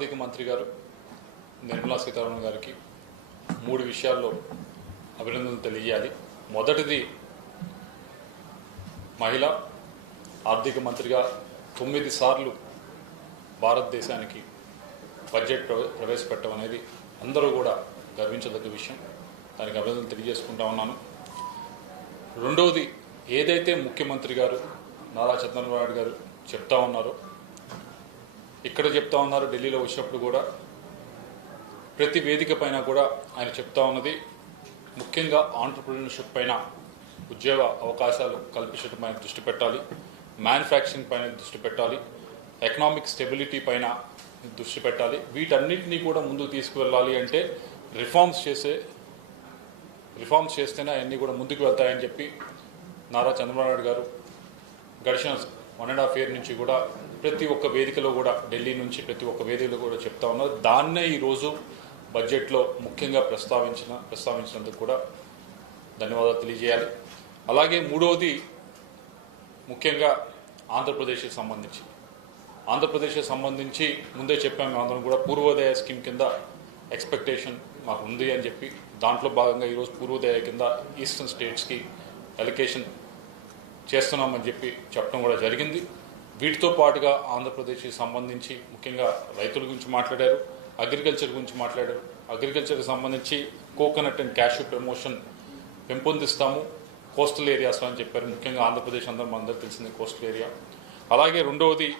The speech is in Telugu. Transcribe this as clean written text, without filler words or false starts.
ఆర్థిక మంత్రి గారు నిర్మలా సీతారామన్ గారికి 3 విషయాల్లో అభినందనలు తెలియజేయాలి. మొదటిది, మహిళ ఆర్థిక మంత్రిగా 9 సార్లు భారతదేశానికి బడ్జెట్ ప్రవేశపెట్టడం అనేది అందరూ కూడా గర్వించదగ్గ విషయం. దానికి అభినందనలు తెలియజేసుకుంటా ఉన్నాను. రెండవది, ఏదైతే ముఖ్యమంత్రి గారు నారా చంద్రబాబు నాయుడు గారు చెప్తా ఉన్నారో, ఇక్కడ చెప్తా ఉన్నారు, ఢిల్లీలో వచ్చినప్పుడు కూడా ప్రతి వేదిక పైన కూడా ఆయన చెప్తా ఉన్నది ముఖ్యంగా ఆంటర్‌ప్రెన్యూర్‌షిప్ పైన, ఉద్యోగ అవకాశాలు కల్పించడం పైన దృష్టి పెట్టాలి, మ్యానుఫ్యాక్చరింగ్ పైన దృష్టి పెట్టాలి, ఎకనామిక్ స్టెబిలిటీ పైన దృష్టి పెట్టాలి. వీటన్నిటినీ కూడా ముందుకు తీసుకువెళ్ళాలి అంటే రిఫార్మ్స్ చేస్తేనే అవన్నీ కూడా ముందుకు వెళ్తాయని చెప్పి నారా చంద్రబాబు నాయుడు గారు గడిచిన 1.5 year నుంచి కూడా ప్రతి ఒక్క వేదికలో కూడా, ఢిల్లీ నుంచి ప్రతి ఒక్క వేదికలో కూడా చెప్తా ఉన్నారు. దాన్నే ఈరోజు బడ్జెట్లో ముఖ్యంగా ప్రస్తావించినందుకు కూడా ధన్యవాదాలు తెలియజేయాలి. అలాగే మూడవది, ముఖ్యంగా ఆంధ్రప్రదేశ్కి సంబంధించి ముందే చెప్పాము, అందరం కూడా పూర్వోదయ స్కీమ్ కింద ఎక్స్పెక్టేషన్ మాకు ఉంది అని చెప్పి, దాంట్లో భాగంగా ఈరోజు పూర్వోదయ కింద ఈస్టర్న్ స్టేట్స్కి అలొకేషన్ చేస్తున్నామని చెప్పి చెప్పడం కూడా జరిగింది. వీటితో పాటుగా ఆంధ్రప్రదేశ్కి సంబంధించి ముఖ్యంగా రైతుల గురించి మాట్లాడారు, అగ్రికల్చర్ గురించి మాట్లాడారు. అగ్రికల్చర్కి సంబంధించి కోకోనట్ అండ్ క్యాష్యూ ప్రమోషన్ పెంపొందిస్తాము కోస్టల్ ఏరియాస్లో అని చెప్పారు. ముఖ్యంగా ఆంధ్రప్రదేశ్ అందరూ తెలిసింది కోస్టల్ ఏరియా. అలాగే రెండవది,